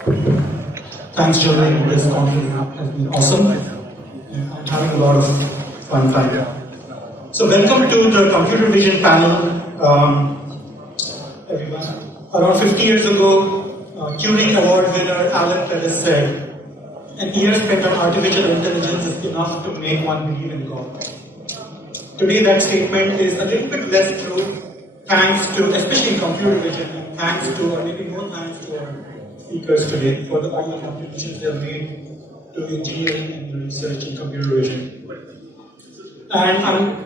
Thanks, Jolene. This conference has been awesome. I'm having a lot of fun time. So welcome to the computer vision panel, everyone. Around 50 years ago, Turing Award winner Alan Perez said, "An year spent on artificial intelligence is enough to make one believe in God." Today that statement is a little bit less true, thanks to, especially in computer vision, and thanks to, or maybe more thanks to our speakers today for all the contributions they have made to engineering and research in computer vision. And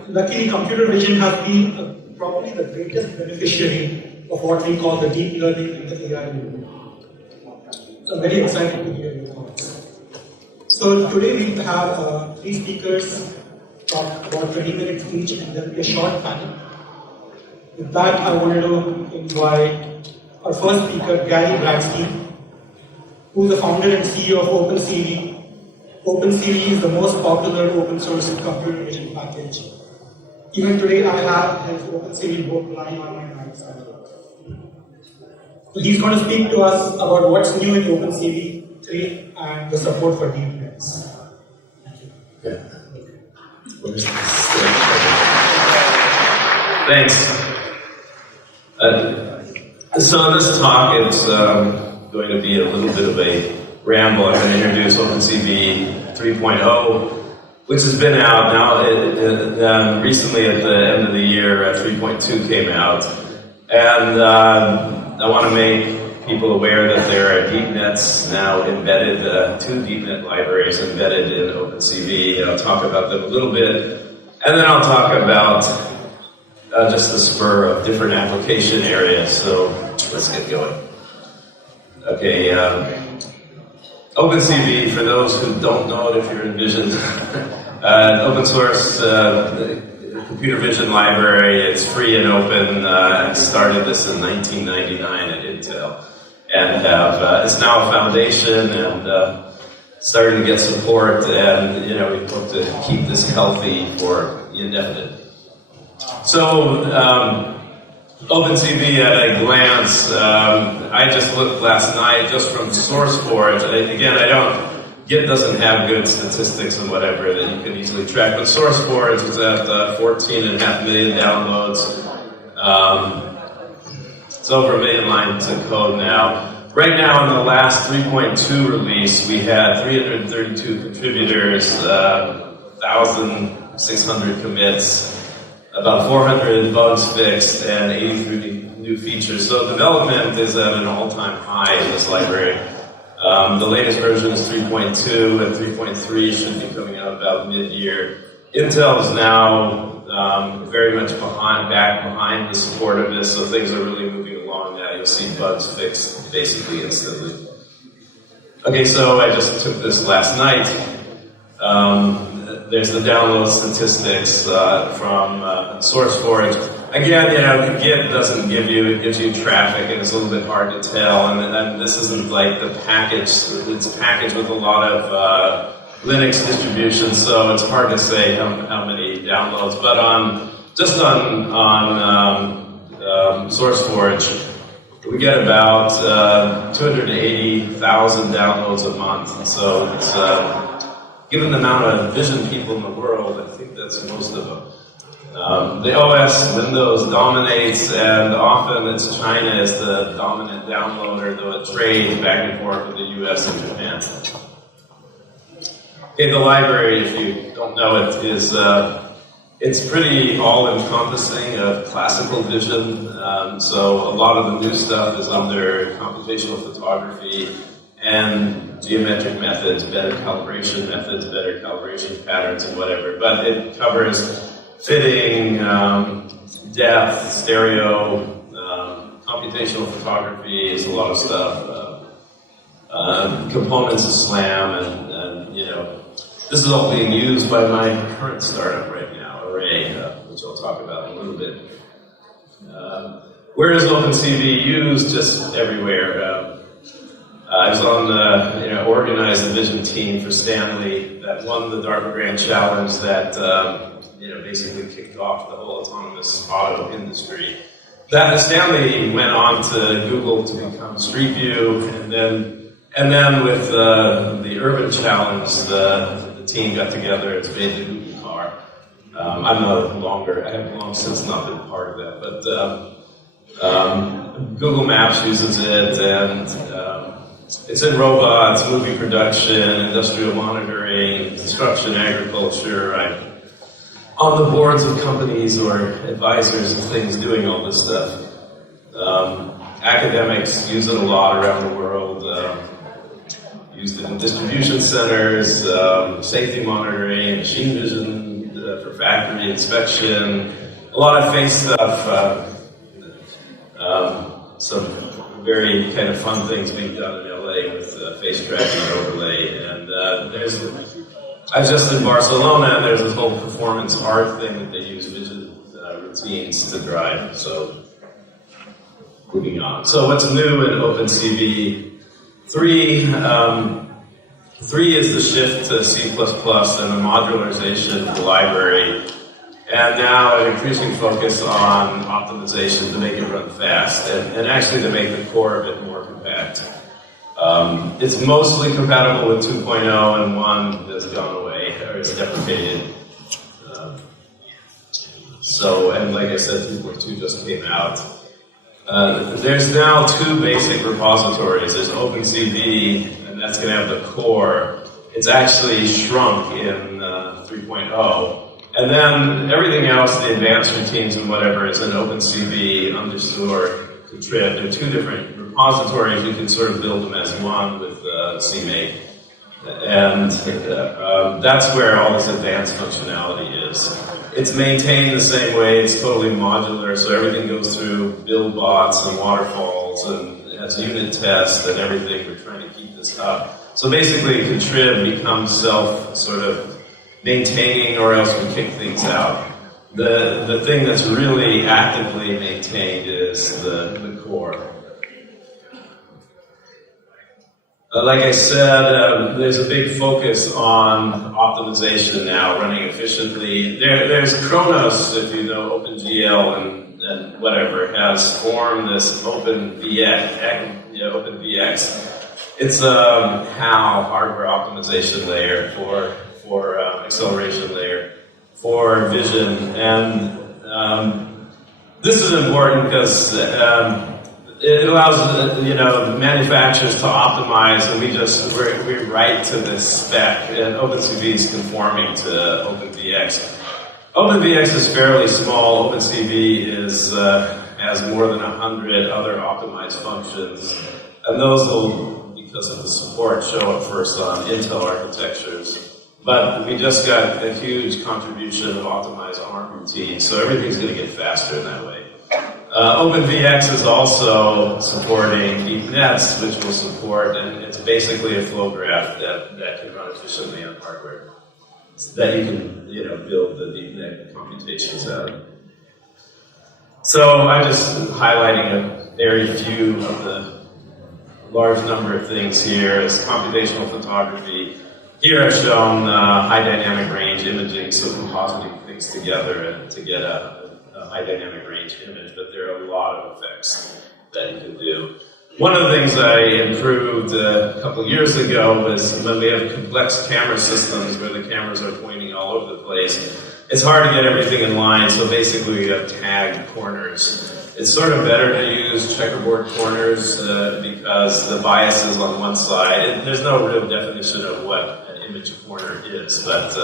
luckily, computer vision has been probably the greatest beneficiary of what we call the deep learning and the AI movement. So I'm very excited to hear your thoughts. So today we have three speakers talk about 20 minutes each, and there will be a short panel. With that, I wanted to invite our first speaker, Gary Bradski, who is the founder and CEO of OpenCV. OpenCV is the most popular open source computer vision package. Even today, I have his OpenCV book lying on my nightstand. So he's going to speak to us about what's new in OpenCV 3 and the support for Deepnets. Thank you. Yeah. Thanks. So this talk is going to be a little bit of a ramble. I'm going to introduce OpenCV 3.0, which has been out now. Recently, at the end of the year, 3.2 came out, and I want to make people aware that there are Deepnets now embedded, two Deepnet libraries embedded in OpenCV, and I'll talk about them a little bit, and then I'll talk about just the spur of different application areas. So let's get going. Okay, OpenCV, for those who don't know it, if you're in vision, an open source computer vision library. It's free and open. I started this in 1999 at Intel, and it's now a foundation and starting to get support. And we hope to keep this healthy for indefinite. So, OpenCV at a glance, I just looked last night just from SourceForge. Again, Git doesn't have good statistics and whatever that you can easily track, but SourceForge is at 14.5 million downloads. It's over 1 million lines of code now. Right now, in the last 3.2 release, we had 332 contributors, 1,600 commits, about 400 bugs fixed, and 83 new features. So development is at an all-time high in this library. The latest version is 3.2, and 3.3 should be coming out about mid-year. Intel is now very much back behind the support of this, so things are really moving along now. You'll see bugs fixed basically instantly. Okay, so I just took this last night. There's the download statistics from SourceForge. Again, Git doesn't give you, it gives you traffic, and it's a little bit hard to tell. And this isn't like the package, it's packaged with a lot of Linux distributions, so it's hard to say how many downloads. But just on SourceForge, we get about 280,000 downloads a month. So it's given the amount of vision people in the world, I think that's most of them. The OS, Windows, dominates, and often it's China is the dominant downloader, though it trades back and forth with the US and Japan. Okay, the library, if you don't know it, is it's pretty all-encompassing of classical vision. So a lot of the new stuff is under computational photography and geometric methods, better calibration patterns, and whatever. But it covers fitting, depth, stereo, computational photography is a lot of stuff. Components of SLAM, and this is all being used by my current startup right now, Array, which I'll talk about in a little bit. Where is OpenCV used? Just everywhere. I was on the organized the vision team for Stanley that won the DARPA Grand Challenge that basically kicked off the whole autonomous auto industry. That Stanley went on to Google to become Street View, and then And then with the urban challenge, the team got together and made the Google car. I have long since not been part of that, but Google Maps uses it, and it's in robots, movie production, industrial monitoring, construction, agriculture. I'm on the boards of companies or advisors and things doing all this stuff. Academics use it a lot around the world. Used it in distribution centers, safety monitoring, machine vision for factory inspection, a lot of face stuff, some very kind of fun things being done in LA with face tracking overlay. And I was just in Barcelona, and there's this whole performance art thing that they use vision routines to drive. So moving on. So what's new in OpenCV 3? 3 is the shift to C++ and the modularization of the library, and now an increasing focus on optimization to make it run fast, and actually to make the core a bit more compact. It's mostly compatible with 2.0, and 1 has gone away, or is deprecated. And like I said, 2.2 just came out. There's now 2 basic repositories. There's OpenCV, and that's going to have the core. It's actually shrunk in 3.0. And then everything else, the advanced routines and whatever, is in OpenCV _contrib. There are 2 different repositories. You can sort of build them as one with CMake. And that's where all this advanced functionality is. It's maintained the same way. It's totally modular, so everything goes through build bots and waterfalls, and it has unit tests and everything. We're trying to keep this up. So basically, contrib becomes sort of maintaining, or else we kick things out. The thing that's really actively maintained is the core. Like I said, there's a big focus on optimization now, running efficiently. There's Kronos, if you know OpenGL and whatever, has formed this OpenVX. It's a HAL, hardware optimization layer for acceleration layer for vision, and this is important because it allows manufacturers to optimize, and we write to this spec, and OpenCV is conforming to OpenVX. OpenVX is fairly small. OpenCV has more than 100 other optimized functions, and those will, because of the support, show up first on Intel architectures. But we just got a huge contribution of optimized ARM routines, so everything's going to get faster in that way. OpenVX is also supporting Deepnets, which will support, and it's basically a flow graph that can run efficiently on hardware, that you can build the Deepnet computations out of. So I'm just highlighting a very few of the large number of things here. As computational photography. Here I've shown high dynamic range imaging, so compositing things together to get a high dynamic range image, but there are a lot of effects that you can do. One of the things I improved a couple of years ago was when we have complex camera systems where the cameras are pointing all over the place. It's hard to get everything in line, so basically we have tagged corners. It's sort of better to use checkerboard corners because the bias is on one side. And there's no real definition of what an image corner is, but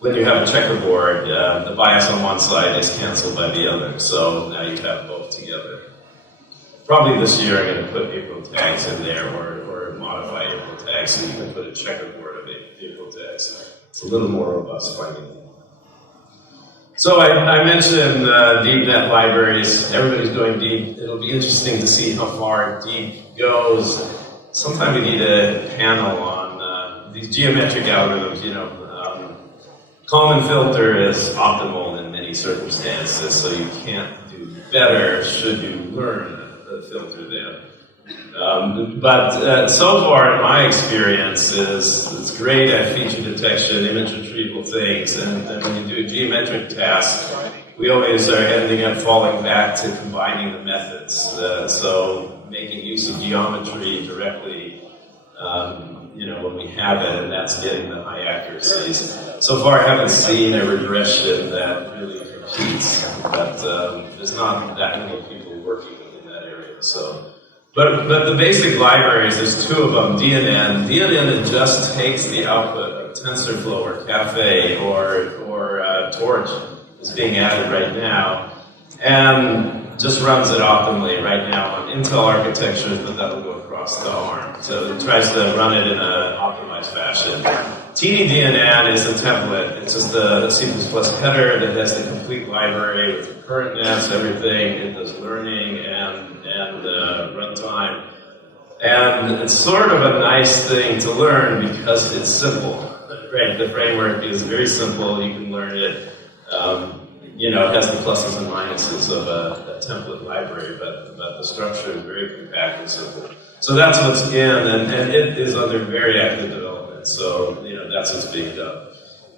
when you have a checkerboard, the bias on one side is canceled by the other, so now you have both together. Probably this year I'm going to put April tags in there, or modify April tags so you can put a checkerboard of April tags. It's a little more robust finding. So I mentioned DeepNet libraries. Everybody's going deep. It'll be interesting to see how far deep goes. Sometime we need a panel on these geometric algorithms. Kalman filter is optimal in many circumstances, so you can't do better should you learn the filter then. But so far, in my experience, it's great at feature detection, image retrieval things, and then when you do a geometric task, we always are ending up falling back to combining the methods. So making use of geometry directly when we have it, and that's getting the high accuracies. So far, I haven't seen a regression that really competes, but there's not that many people working in that area. So, but the basic libraries, there's two of them. DNN. DNN just takes the output of TensorFlow or Caffe or Torch is being added right now, and just runs it optimally right now on Intel architecture, but that'll go across the ARM. So it tries to run it in an optimized fashion. TinyDNN is a template. It's just a C++ header that has the complete library with the current nets, everything. It does learning and runtime. And it's sort of a nice thing to learn because it's simple. Right? The framework is very simple. You can learn it. It has the pluses and minuses of a template library, but the structure is very compact and simple. So that's what's in, and it is under very active development. So, that's what's being done.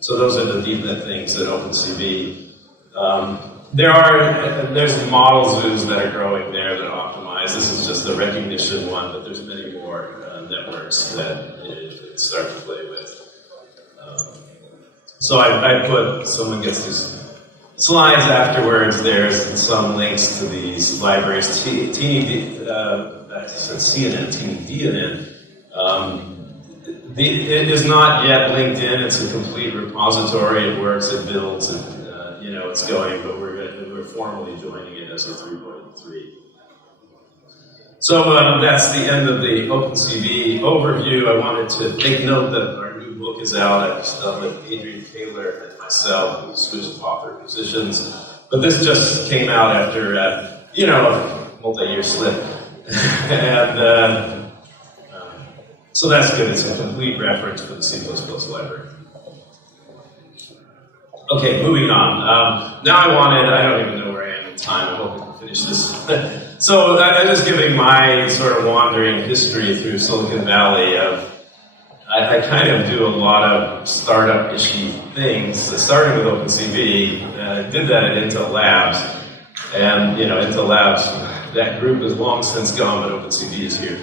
So those are the Deepnet things at OpenCV. There's model zoos that are growing there that optimize. This is just the recognition one, but there's many more networks that it start to play with. So I put, someone gets these slides afterwards. There's some links to these libraries. TinyDNN. It is not yet linked in. It's a complete repository. It works. It builds. It's going. But we're formally joining it as a 3.3. So that's the end of the OpenCV overview. I wanted to make note that our new book is out. I've done with Adrian Taylor and myself, who switched author positions. But this just came out after, a multi-year slip. And so that's good. It's a complete reference for the C++ library. Okay, moving on. Now I don't even know where I am in time. I hope I can finish this. So I'm just giving my sort of wandering history through Silicon Valley. I kind of do a lot of startup-ishy things, starting with OpenCV. I did that at Intel Labs. And, Intel Labs, that group is long since gone, but OpenCV is here.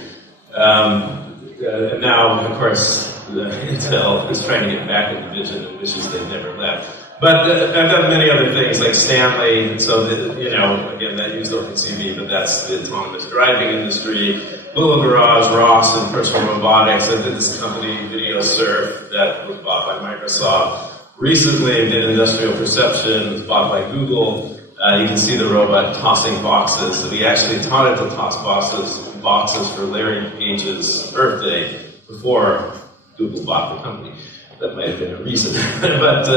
And now, of course, Intel is trying to get back in the vision and wishes they'd never left. But I've done many other things, like Stanley, so that, again, that used OpenCV, but that's the autonomous driving industry. Little Garage, Ross, and personal robotics. I did this company, VideoSurf, that was bought by Microsoft. Recently, I did Industrial Perception, it was bought by Google. You can see the robot tossing boxes. So we actually taught it to toss boxes for Larry Page's birthday before Google bought the company. That might have been a reason. But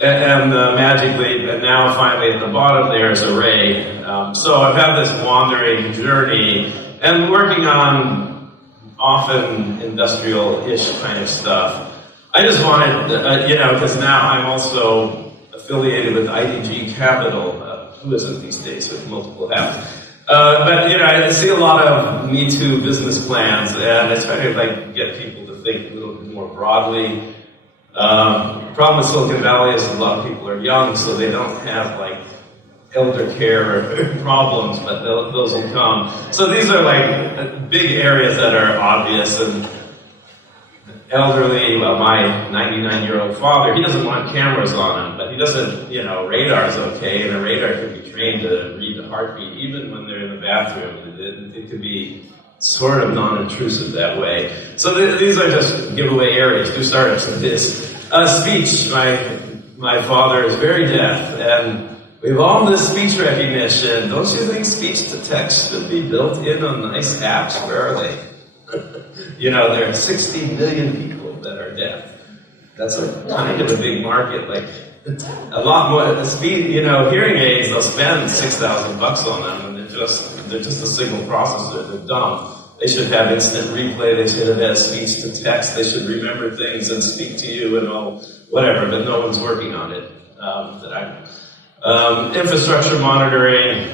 magically, and now finally at the bottom there is Array. So I've had this wandering journey and working on often industrial-ish kind of stuff. I just wanted, because now I'm also affiliated with IDG Capital. Who isn't these days with multiple hats? But I see a lot of Me Too business plans, and I try to get people to think a little bit more broadly. Problem with Silicon Valley is a lot of people are young, so they don't have elder care problems, but those will come. So these are big areas that are obvious and elderly. Well, my 99-year-old father, he doesn't want cameras on him, but he doesn't, radar's okay, and a radar can be trained to read the heartbeat even when they're in the bathroom. It can be sort of non-intrusive that way. So these are just giveaway areas. Do startups with this. Speech. My father is very deaf, and we have all this speech recognition. Don't you think speech to text should be built in on nice apps? Where are they? There are 60 million people that are deaf. That's kind of a big market. A lot more. Hearing aids, they'll spend $6,000 on them, and they're just a signal processor. They're dumb. They should have instant replay. They should have speech to text. They should remember things and speak to you and all whatever. But no one's working on it. Infrastructure monitoring.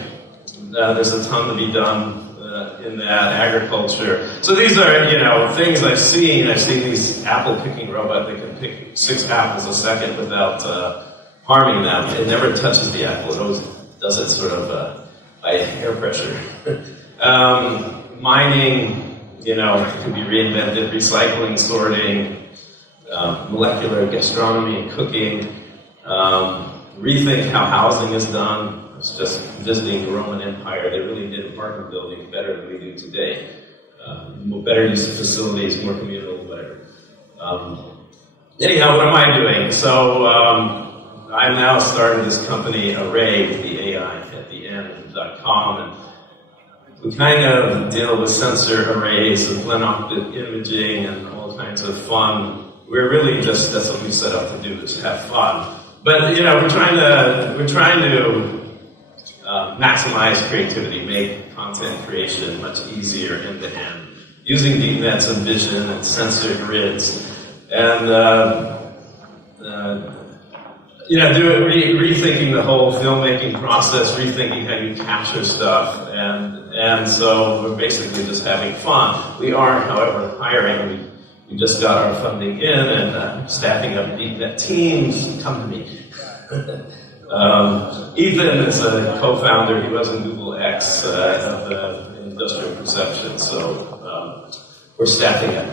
There's a ton to be done in that. Agriculture. So these are things I've seen. I've seen these apple picking robot that can pick 6 apples a second without harming them. It never touches the apple. It always does it sort of by air pressure. Mining, you know, it could be reinvented, recycling, sorting, molecular gastronomy and cooking, rethink how housing is done. I was just visiting the Roman Empire. They really did apartment building better than we do today. Better use of facilities, more communal, whatever. Anyhow, what am I doing? So I'm now starting this company, Array, with the AI at the end.com, and we kind of deal with sensor arrays and blend-optic imaging and all kinds of fun. We're really just, that's what we set out to do, is have fun. But, you know, we're trying to maximize creativity, make content creation much easier end-to-end, using Deepnets and vision and sensor grids, and you know, rethinking the whole filmmaking process, rethinking how you capture stuff, and so we're basically just having fun. We are, however, hiring. We just got our funding in and staffing up Deepnet teams. Come to me. Ethan is a co-founder. He was in Google X of the industrial perception, so we're staffing up.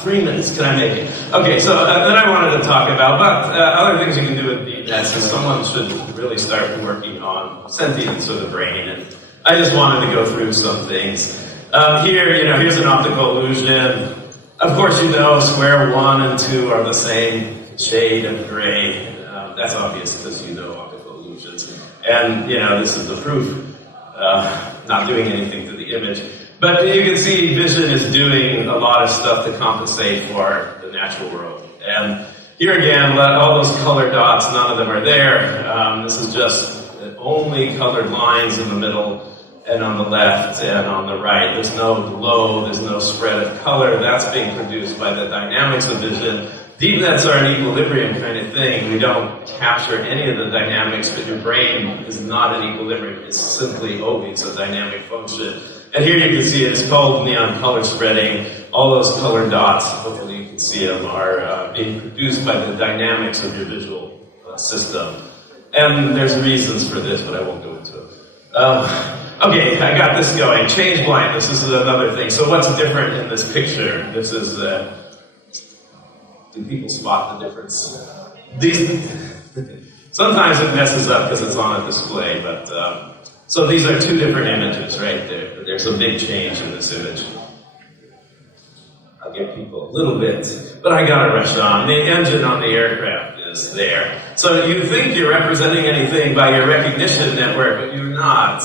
3 minutes, can I make it? Okay, so then I wanted to talk about other things you can do with Deepnets, and someone should really start working on sentience of the brain, and I just wanted to go through some things. Here, you know, here's an optical illusion. Of course, you know, square 1 and 2 are the same shade of gray. That's obvious because you know optical illusions. And, you know, this is the proof, not doing anything to the image. But you can see vision is doing a lot of stuff to compensate for the natural world. And here again, all those colored dots, none of them are there. This is just only colored lines in the middle and on the left and on the right. There's no glow, there's no spread of color. That's being produced by the dynamics of vision. Deepnets are an equilibrium kind of thing. We don't capture any of the dynamics, but your brain is not in equilibrium. It's simply always a dynamic function. And here you can see it's called neon color spreading. All those colored dots, hopefully you can see them, are being produced by the dynamics of your visual system. And there's reasons for this, but I won't go into it. Okay, I got this going. Change blindness, this is another thing. So what's different in this picture? This is, do people spot the difference? Sometimes it messes up because it's on a display, but so these are two different images right there. There's a big change in this image. I'll give people a little bit, but I gotta rush on. The engine on the aircraft is there. So you think you're representing anything by your recognition network, but you're not.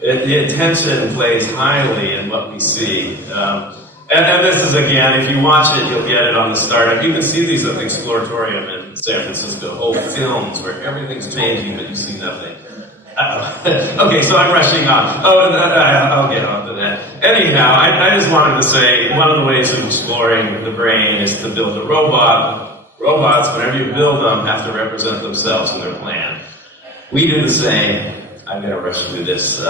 The attention plays highly in what we see. And this is, again, if you watch it, you'll get it on the startup. You can see these at the Exploratorium in San Francisco, whole films where everything's changing, but you see nothing. Okay, so I'm rushing on. I'll get on to that. Anyhow, I just wanted to say one of the ways of exploring the brain is to build a robot. Robots, whenever you build them, have to represent themselves in their plan. We do the same. I'm going to rush through this.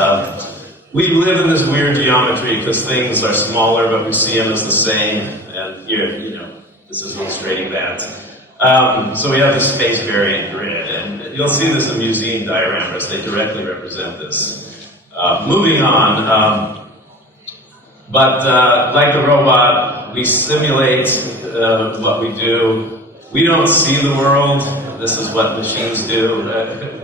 We live in this weird geometry because things are smaller, but we see them as the same. And here, you know, this is illustrating that. So we have this space variant grid, and you'll see this in museum dioramas. They directly represent this. Moving on, like the robot, we simulate what we do. We don't see the world. This is what machines do.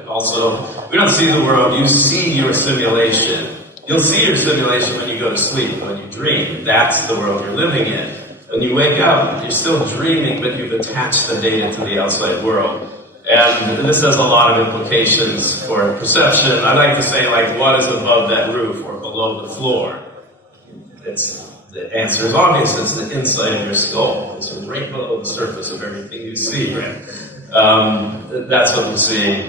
Also, we don't see the world. You see your simulation. You'll see your simulation when you go to sleep, when you dream. That's the world you're living in. When you wake up, you're still dreaming, but you've attached the data to the outside world. And this has a lot of implications for perception. I like to say, like, what is above that roof or below the floor? The answer is obvious. It's the inside of your skull. It's right below the surface of everything you see, right? That's what we see.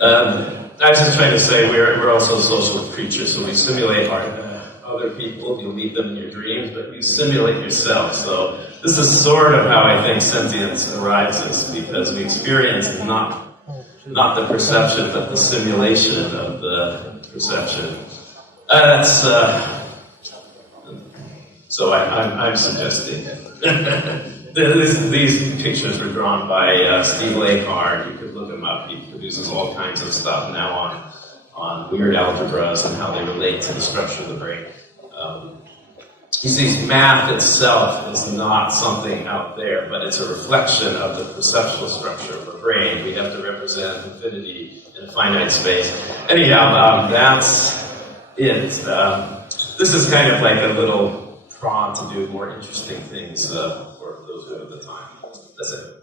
I was just trying to say we're also social creatures, so we simulate other people. You'll meet them in your dreams, but you simulate yourself. So this is sort of how I think sentience arises, because we experience not the perception, but the simulation of the perception. So I'm suggesting these pictures were drawn by Steve Lakehart. You could look him up. He produces all kinds of stuff now on weird algebras and how they relate to the structure of the brain. He sees math itself is not something out there, but it's a reflection of the perceptual structure of the brain. We have to represent infinity in a finite space. Anyhow, that's it. This is kind of like a little prod to do more interesting things for those who have the time. That's it.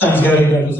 Thanks, Gary. That was